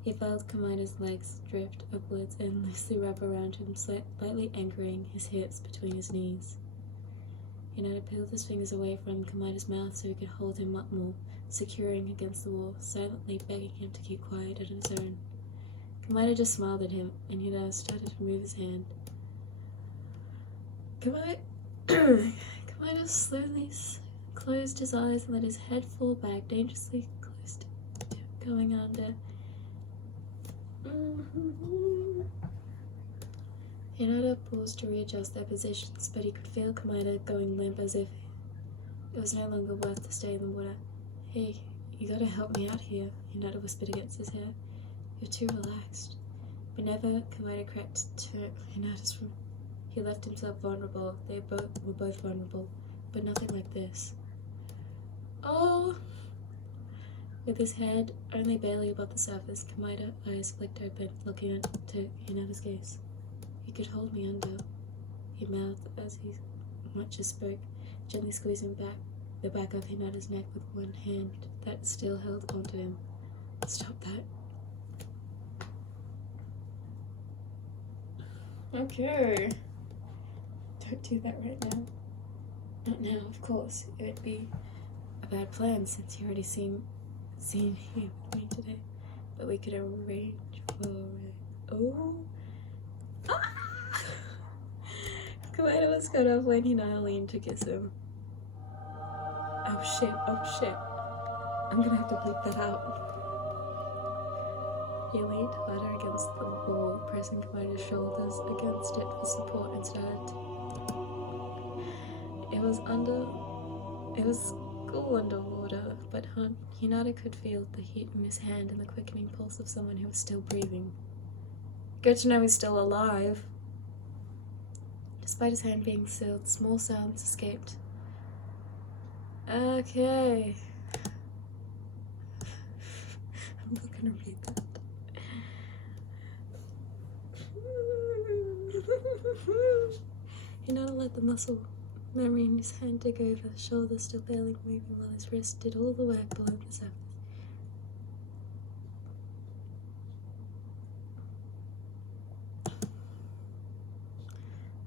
He felt Komaeda's legs drift upwards and loosely wrap around him, slightly anchoring his hips between his knees. Hinata peeled his fingers away from Komaeda's mouth so he could hold him up more, securing against the wall, silently begging him to keep quiet on his own. Komaeda just smiled at him, and Hinata started to move his hand. Komaeda slowly closed his eyes and let his head fall back, dangerously close to him, going under. Hinata paused to readjust their positions, but he could feel Komaeda going limp as if it was no longer worth to stay in the water. Hey, you gotta help me out here, Hinata whispered against his hair. You're too relaxed. Whenever Komaeda crept to Hinata's room, he left himself vulnerable. They were both vulnerable, but nothing like this. Oh! With his head only barely above the surface, Komaeda's eyes flicked open, looking into Hinata's gaze. You could hold me under, he mouthed as he much as spoke, gently squeezing the back of Hinata's neck with one hand that still held onto him. Stop that. Okay. Don't do that right now. Not now, of course. It would be a bad plan since you already seen you with me today. But we could arrange for it. Oh. Ah! Komaeda was cut off when Hinata leaned to kiss him. Oh shit. I'm gonna have to bleep that out. He leaned harder against the wall, pressing Komaeda's shoulders against it for support instead. It was cool underwater, but Hinata could feel the heat in his hand and the quickening pulse of someone who was still breathing. Good to know he's still alive. Despite his hand being sealed, small sounds escaped. Okay. I'm not gonna read that. Hinata let the muscle memory in his hand take over, shoulders still barely moving while his wrist did all the work below the surface.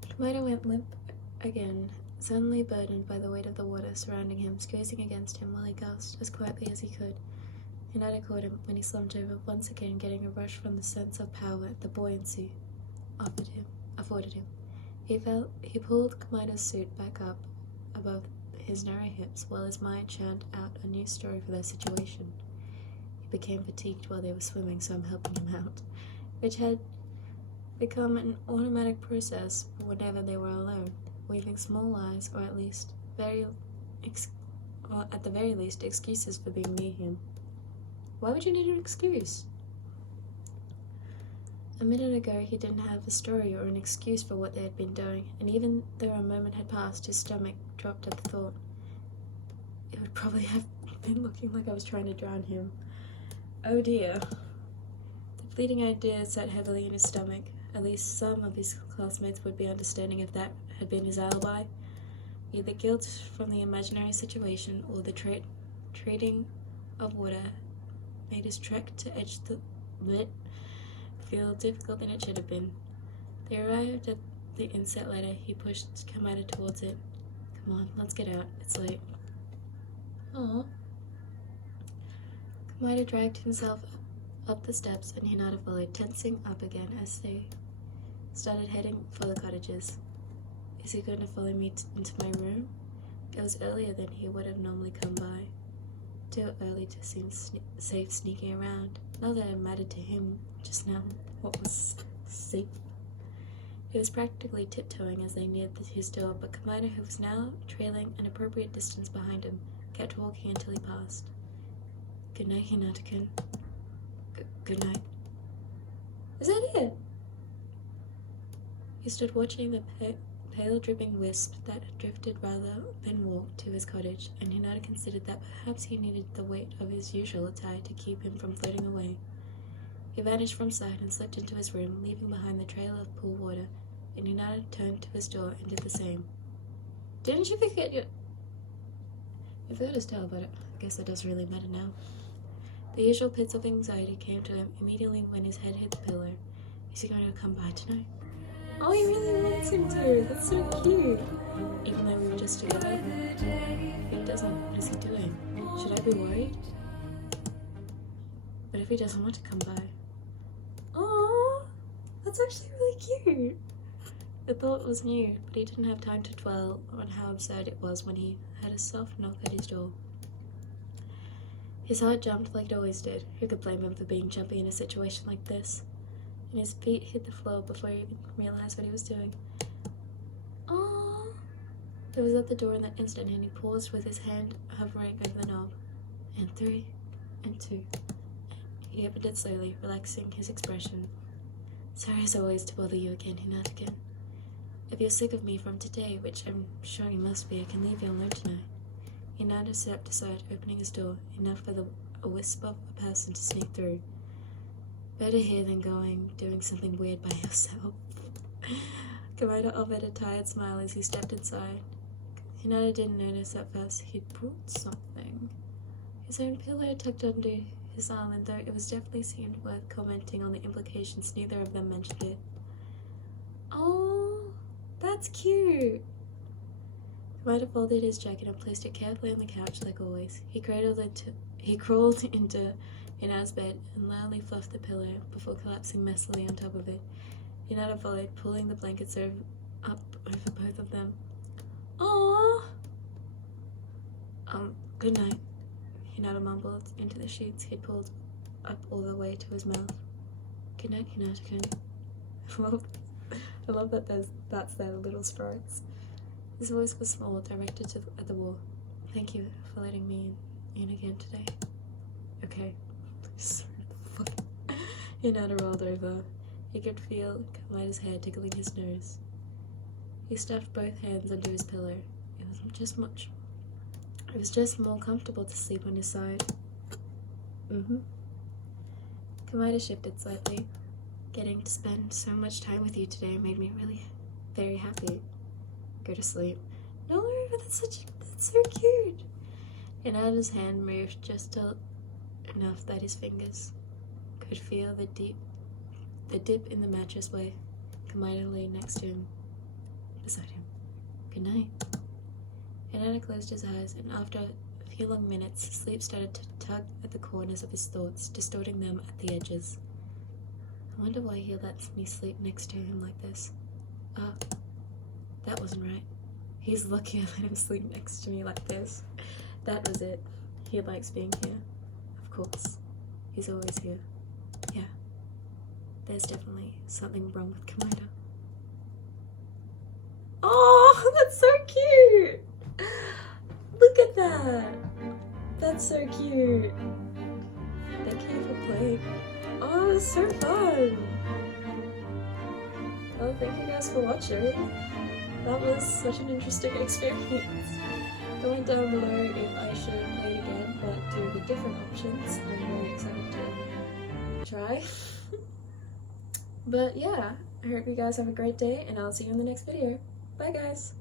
Komaeda went limp again, suddenly burdened by the weight of the water surrounding him, squeezing against him while he gasped as quietly as he could. Hinata caught him when he slumped over, once again getting a rush from the sense of power the buoyancy afforded him. He pulled Komaeda's suit back up above his narrow hips while his mind churned out a new story for their situation. He became fatigued while they were swimming, so I'm helping him out, which had become an automatic process whenever they were alone, weaving small lies or at the very least excuses for being near him. Why would you need an excuse? A minute ago, he didn't have a story or an excuse for what they had been doing, and even though a moment had passed, his stomach dropped at the thought. It would probably have been looking like I was trying to drown him. Oh dear. The fleeting idea sat heavily in his stomach. At least some of his classmates would be understanding if that had been his alibi. Either guilt from the imaginary situation or the trading of water made his trek to edge the lit feel difficult than it should have been. They arrived at the inset ladder. He pushed Komaeda towards it. Come on, let's get out. It's late. Aww. Komaeda dragged himself up the steps and Hinata followed, tensing up again as they started heading for the cottages. Is he going to follow me into my room? It was earlier than he would have normally come by. Too early to seem safe sneaking around. Not that it mattered to him just now what was safe. He was practically tiptoeing as they neared his door, but Komaeda, who was now trailing an appropriate distance behind him, kept walking until he passed. Good night, Hinata-kun. Good night. Is that it? He stood watching the pale dripping wisp that had drifted rather than walked to his cottage, and Hinata considered that perhaps he needed the weight of his usual attire to keep him from floating away. He vanished from sight and slipped into his room, leaving behind the trail of pool water, and Hinata turned to his door and did the same. Didn't you forget your... You forgot his tail, but I guess that doesn't really matter now. The usual pits of anxiety came to him immediately when his head hit the pillow. Is he going to come by tonight? Oh, he really wants him to. That's so cute. Even though we were just together. If he doesn't, what is he doing? Should I be worried? But if he doesn't want to come by... Oh, that's actually really cute. The thought was new, but he didn't have time to dwell on how absurd it was when he had a soft knock at his door. His heart jumped like it always did. Who could blame him for being jumpy in a situation like this? And his feet hit the floor before he even realized what he was doing. Oh! It was at the door in that instant, and he paused with his hand hovering over the knob. And 3, and 2. He opened it slowly, relaxing his expression. Sorry as always to bother you again, Hinata-kun. If you're sick of me from today, which I'm sure you must be, I can leave you alone tonight. Hinata stepped aside, opening his door, enough for a wisp of a person to sneak through. Better here than doing something weird by yourself. Komaeda offered a tired smile as he stepped inside. Hinata didn't notice at first he'd brought something. His own pillow tucked under his arm, and though it was definitely seemed worth commenting on the implications, neither of them mentioned it. Oh, that's cute. Komaeda folded his jacket and placed it carefully on the couch like always. He crawled into Hinata's bed and loudly fluffed the pillow before collapsing messily on top of it. Hinata followed, pulling the blankets up over both of them. Aww! Good night, Hinata mumbled into the sheets he'd pulled up all the way to his mouth. Good night, Hinata-kun. I love that that's their little sprites. His voice was small, directed at the wall. Thank you for letting me in again today. Okay. Hinata rolled over. He could feel Komaeda's hair tickling his nose. He stuffed both hands under his pillow. It was just more comfortable to sleep on his side. Komaeda shifted slightly. Getting to spend so much time with you today made me really very happy. Go to sleep. No, but that's so cute. Hinata's hand moved just enough that his fingers could feel the dip in the mattress where Komaeda lay next to him, beside him. Good night. Hinata closed his eyes, and after a few long minutes, sleep started to tug at the corners of his thoughts, distorting them at the edges. I wonder why he lets me sleep next to him like this. That wasn't right. He's lucky I let him sleep next to me like this. That was it. He likes being here. Of course. He's always here. Yeah. There's definitely something wrong with Komaeda. Oh, that's so cute! Look at that! That's so cute. Thank you for playing. Oh, it was so fun! Well, thank you guys for watching. That was such an interesting experience. Comment down below if I should play it again, but do the different options. I'm really excited to try. But yeah, I hope you guys have a great day, and I'll see you in the next video. Bye guys!